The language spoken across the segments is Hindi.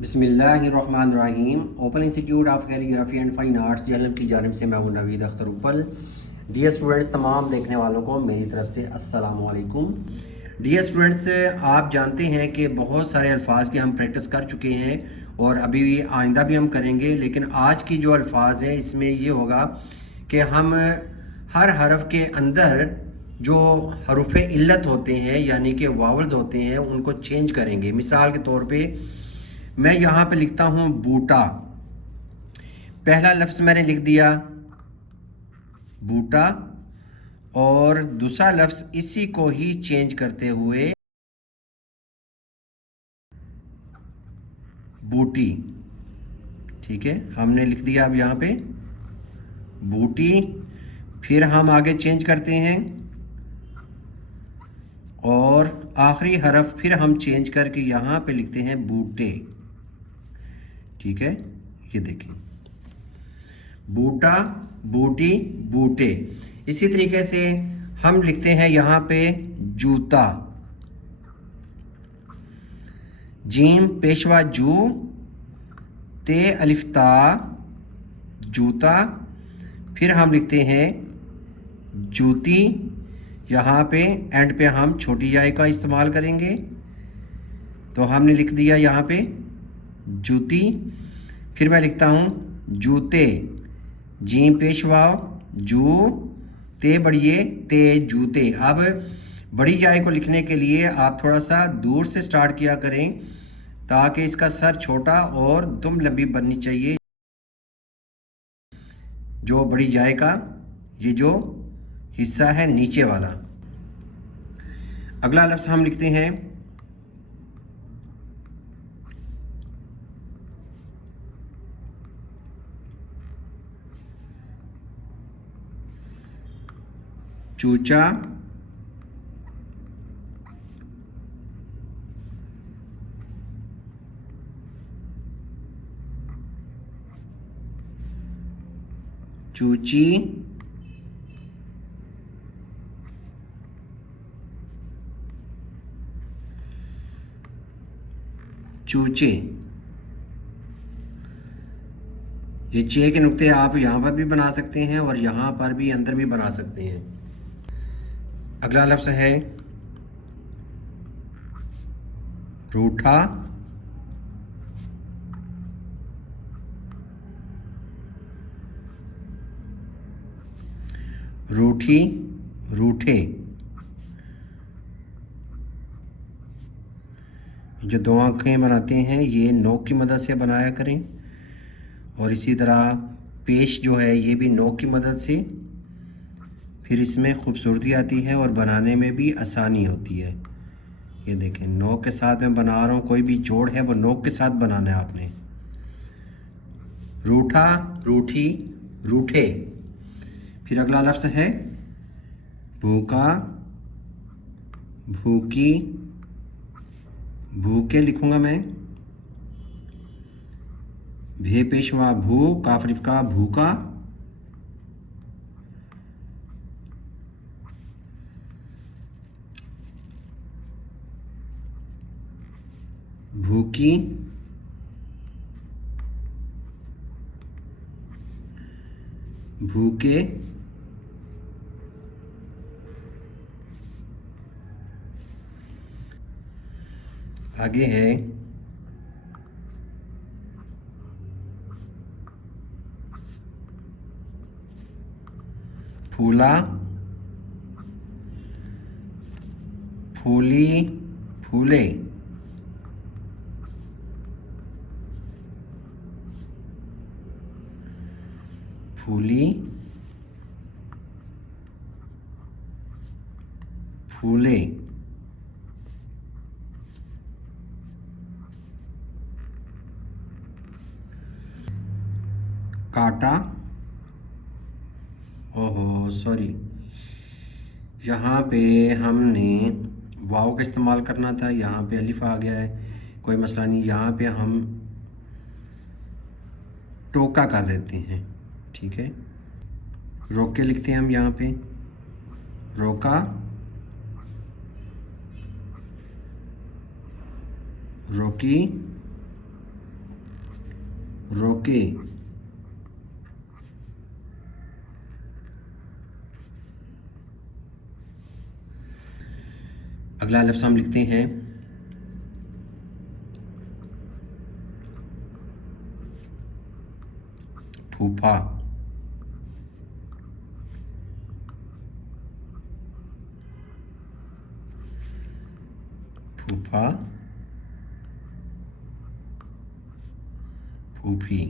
बिस्मिल्लाहिर्रहमानिर्रहीम। Open institute of calligraphy and fine arts JLM की जानिब से मैं हूं नवीद अख्तर उपल। डियर स्टूडेंट्स, तमाम देखने वालों को मेरी तरफ से अस्सलामु अलैकुम। डियर स्टूडेंट्स, आप जानते हैं कि बहुत सारे अल्फाज की हम प्रैक्टिस कर चुके हैं और अभी भी आइंदा भी हम करेंगे, लेकिन आज की जो अल्फाज हैं इसमें ये होगा कि हम हर हरफ के अंदर जो हरूफ इल्लत होते हैं यानी कि वावल्स होते हैं उनको चेंज करेंगे। मिसाल के तौर पे मैं यहाँ पे लिखता हूँ बूटा। पहला लफ्ज़ मैंने लिख दिया बूटा और दूसरा लफ्ज़ इसी को ही चेंज करते हुए बूटी। ठीक है, हमने लिख दिया अब यहाँ पे बूटी। फिर हम आगे चेंज करते हैं और आखिरी हरफ फिर हम चेंज करके यहाँ पे लिखते हैं बूटे। ठीक है, ये देखें बूटा, बूटी, बूटे। इसी तरीके से हम लिखते हैं यहाँ पे जूता। जीम पेशवा जू, ते अलिफ्ता जूता। फिर हम लिखते हैं जूती। यहाँ पे एंड पे हम छोटी जाय का इस्तेमाल करेंगे, तो हमने लिख दिया यहाँ पे जूती। फिर मैं लिखता हूँ जूते। जीम पेशवा जू, ते बड़िए ते जूते। अब बड़ी जाय को लिखने के लिए आप थोड़ा सा दूर से स्टार्ट किया करें ताकि इसका सर छोटा और दुम लंबी बननी चाहिए। जो बड़ी जाय का ये जो हिस्सा है नीचे वाला। अगला लफ्ज़ हम लिखते हैं चूचा। चूची, चूचे। ये चे के नुक्ते आप यहाँ पर भी बना सकते हैं और यहाँ पर भी अंदर भी बना सकते हैं। अगला लफ्ज़ है रूठा। रूठी, रूठे। जो दो आंखें बनाते हैं ये नोक की मदद से बनाया करें और इसी तरह पेश जो है ये भी नोक की मदद से। फिर इसमें खूबसूरती आती है और बनाने में भी आसानी होती है। ये देखें नोक के साथ मैं बना रहा हूँ, कोई भी जोड़ है वो नोक के साथ बनाना है आपने। रूठा, रूठी, रूठे। फिर अगला लफ्ज़ है भूखा, भूकी, भूखे लिखूंगा मैं। भे पेशवा भू, काफरिफ का भूखा। भूकी, भूखे। आगे है फूला, फूली, फूले। फूली, फूले। काटा, ओहो सॉरी, यहाँ पे हमने वाव का इस्तेमाल करना था, यहाँ पे अलिफ आ गया है, कोई मसला नहीं। यहाँ पे हम टोका कर देते हैं। ठीक है, रोक के लिखते हैं हम यहाँ पे रोका, रोकी, रोके। अगला लफ्ज़ हम लिखते हैं फूफा। फूफा, फूफी।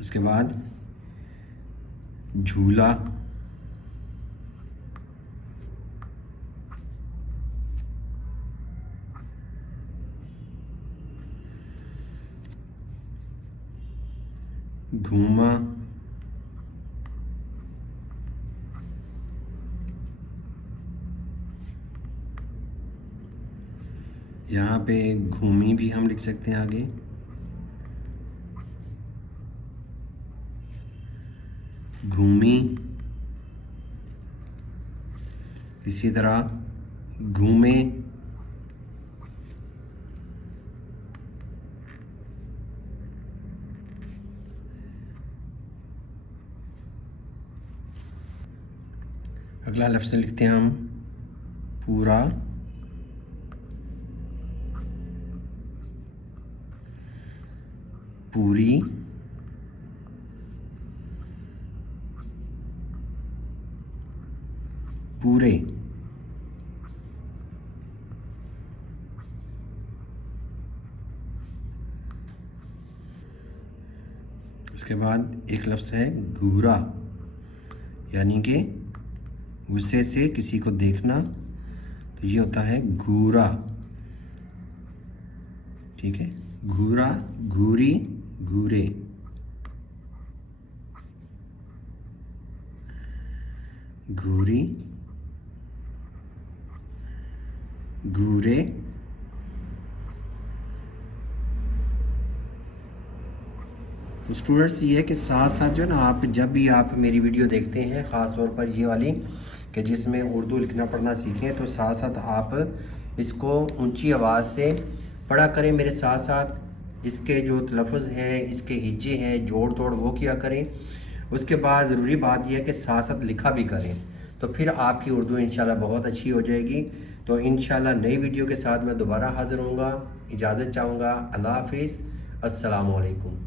उसके बाद झूला, घूमा, यहाँ पे घूमी भी हम लिख सकते हैं आगे। घूमी, इसी तरह घूमे, अगला लफ्ज़ लिखते हैं हम पूरा, पूरी, पूरे। उसके बाद एक लफ्ज़ है घूरा, यानी कि गुस्से से किसी को देखना, तो ये होता है घूरा। ठीक है, घूरा, घूरी, घूरे। घूरी, घूरे। तो स्टूडेंट्स ये है कि साथ साथ जो है ना, आप जब भी आप मेरी वीडियो देखते हैं, ख़ास तौर पर ये वाली कि जिसमें उर्दू लिखना पढ़ना सीखें, तो साथ साथ आप इसको ऊंची आवाज़ से पढ़ा करें मेरे साथ साथ। इसके जो तलफ़ुज़ हैं, इसके हिज्जे हैं, जोड़ तोड़ वो किया करें। उसके बाद ज़रूरी बात यह है कि साथ साथ लिखा भी करें, तो फिर आपकी उर्दू इंशाल्लाह बहुत अच्छी हो जाएगी। तो इंशाल्लाह नई वीडियो के साथ मैं दोबारा हाज़िर होऊंगा। इजाज़त चाहूँगा। अल्लाह हाफ़िज़। अस्सलामु अलैकुम।